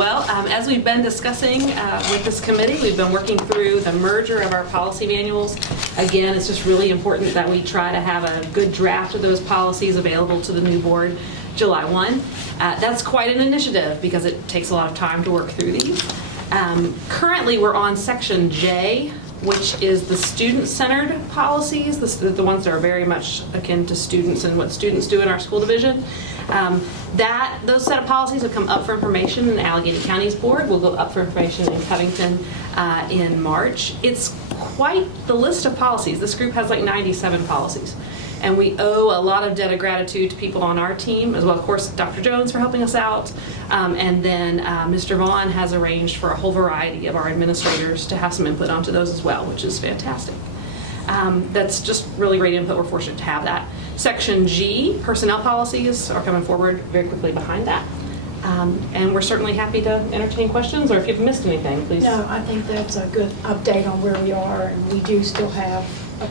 Well, as we've been discussing with this committee, we've been working through the merger of our policy manuals. Again, it's just really important that we try to have a good draft of those policies available to the new board July 1. That's quite an initiative because it takes a lot of time to work through these. Currently, we're on Section J, which is the student-centered policies, the ones that are very much akin to students and what students do in our school division. Those set of policies will come up for information in Allegheny County's board. Will go up for information in Covington in March. It's quite the list of policies. This group has like 97 policies. And we owe a lot of debt of gratitude to people on our team, as well, of course, Dr. Jones for helping us out. And then Mr. Vaughn has arranged for a whole variety of our administrators to have some input onto those as well, which is fantastic. That's just really great input. We're fortunate to have that. Section G, personnel policies, are coming forward very quickly behind that. And we're certainly happy to entertain questions, or if you've missed anything, please. No, I think that's a good update on where we are, and we do still have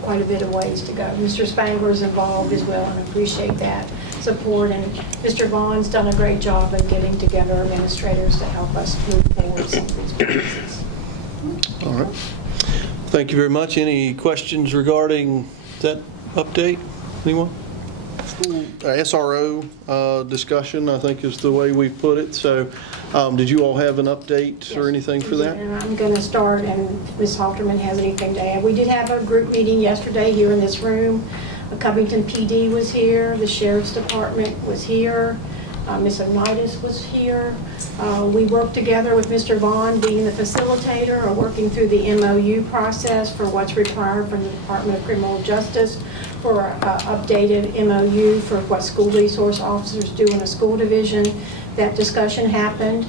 quite a bit of ways to go. Mr. Spangler's involved as well, and I appreciate that support. And Mr. Vaughn's done a great job of getting together administrators to help us move forward some of these policies. All right. Thank you very much. Any questions regarding that update? Anyone? SRO discussion, I think is the way we put it. So did you all have an update or anything for that? And I'm going to start, and Ms. Halterman has anything to add. We did have a group meeting yesterday here in this room. Covington PD was here. The Sheriff's Department was here. Ms. Onitis was here. We worked together with Mr. Vaughn being the facilitator, or working through the MOU process for what's required from the Department of Criminal Justice for an updated MOU for what school resource officers do in a school division. That discussion happened.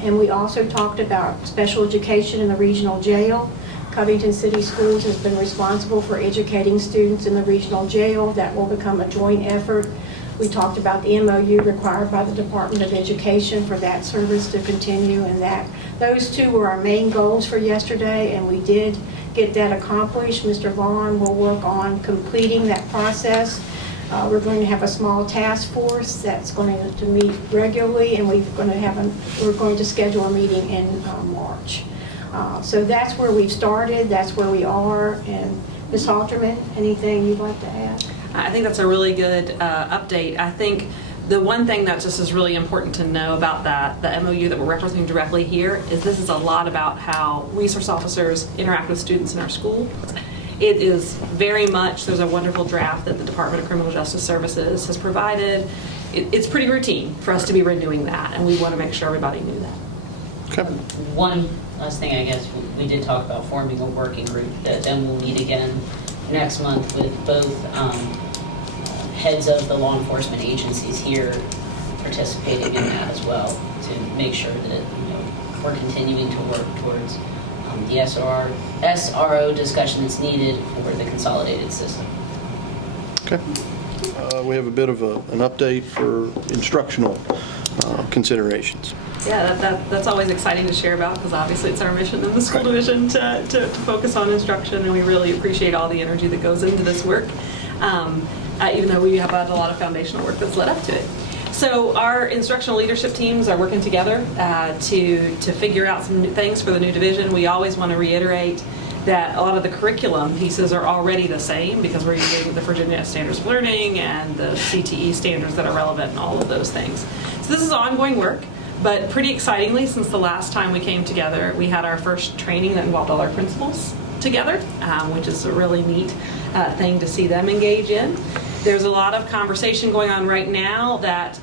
And we also talked about special education in the regional jail. Covington City Schools has been responsible for educating students in the regional jail. That will become a joint effort. We talked about the MOU required by the Department of Education for that service to continue, and that those two were our main goals for yesterday, and we did get that accomplished. Mr. Vaughn will work on completing that process. We're going to have a small task force that's going to meet regularly, and we're going to schedule a meeting in March. So that's where we've started. That's where we are. And Ms. Halterman, anything you'd like to add? I think that's a really good update. I think the one thing that just is really important to know about the MOU that we're referencing directly here is this is a lot about how resource officers interact with students in our school. It is very much, there's a wonderful draft that the Department of Criminal Justice Services has provided. It's pretty routine for us to be renewing that, and we want to make sure everybody knew that. Okay. One last thing, I guess, we did talk about forming a working group that then we'll meet again next month with both heads of the law enforcement agencies here participating in that as well, to make sure that we're continuing to work towards the SRO discussion that's needed for the consolidated system. Okay. We have a bit of an update for instructional considerations. Yeah, that's always exciting to share about, because obviously it's our mission in the school division to focus on instruction, and we really appreciate all the energy that goes into this work, even though we have had a lot of foundational work that's led up to it. So our instructional leadership teams are working together to figure out some new things for the new division. We always want to reiterate that a lot of the curriculum pieces are already the same, because we're using the Virginia Standards of Learning and the CTE standards that are relevant and all of those things. So this is ongoing work. But pretty excitingly, since the last time we came together, we had our first training that involved all our principals together, which is a really neat thing to see them engage in. There's a lot of conversation going on right now that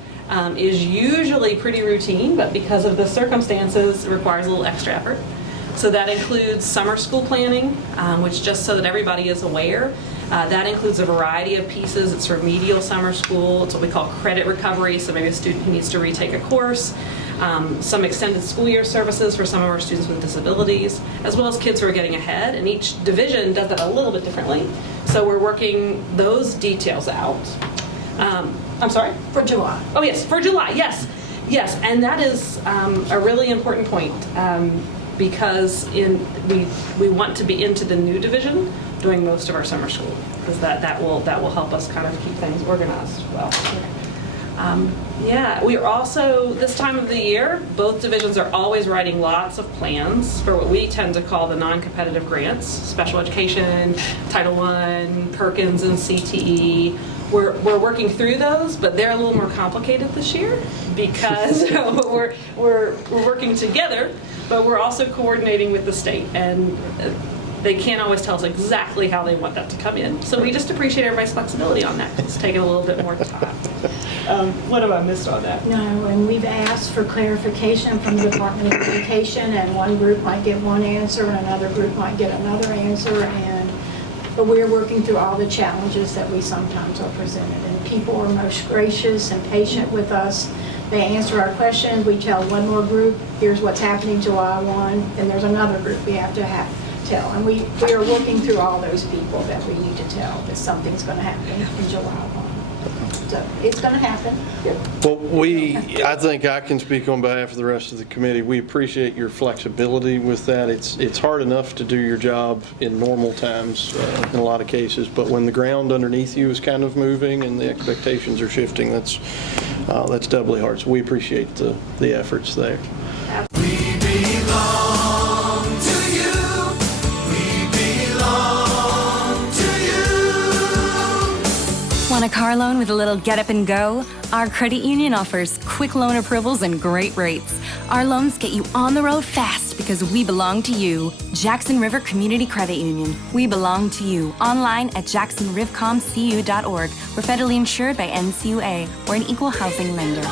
is usually pretty routine, but because of the circumstances, requires a little extra effort. So that includes summer school planning, which, just so that everybody is aware, that includes a variety of pieces. It's remedial summer school. It's what we call credit recovery, so maybe a student who needs to retake a course. Some extended school year services for some of our students with disabilities, as well as kids who are getting ahead, and each division does that a little bit differently. So we're working those details out. I'm sorry? For July. Oh yes, for July, yes. Yes, and that is a really important point, because we want to be into the new division doing most of our summer school, because that will help us kind of keep things organized well. Yeah, we are also, this time of the year, both divisions are always writing lots of plans for what we tend to call the non-competitive grants, special education, Title I, Perkins, and CTE. We're working through those, but they're a little more complicated this year because we're working together, but we're also coordinating with the state, and they can't always tell us exactly how they want that to come in. So we just appreciate everybody's flexibility on that. It's taking a little bit more time. What have I missed on that? No, and we've asked for clarification from the Department of Education, and one group might get one answer and another group might get another answer, but we're working through all the challenges that we sometimes are presented, and people are most gracious and patient with us. They answer our questions. We tell one more group, here's what's happening July 1, and there's another group we have to tell. And we are working through all those people that we need to tell that something's going to happen in July 1. So it's going to happen. Well, I think I can speak on behalf of the rest of the committee. We appreciate your flexibility with that. It's hard enough to do your job in normal times in a lot of cases, but when the ground underneath you is kind of moving and the expectations are shifting, that's doubly hard. So we appreciate the efforts there. Want a car loan with a little get up and go? Our credit union offers quick loan approvals and great rates. Our loans get you on the road fast because we belong to you. Jackson River Community Credit Union. We belong to you. Online at jacksonrivcomcu.org. We're federally insured by NCUA. We're an equal housing lender.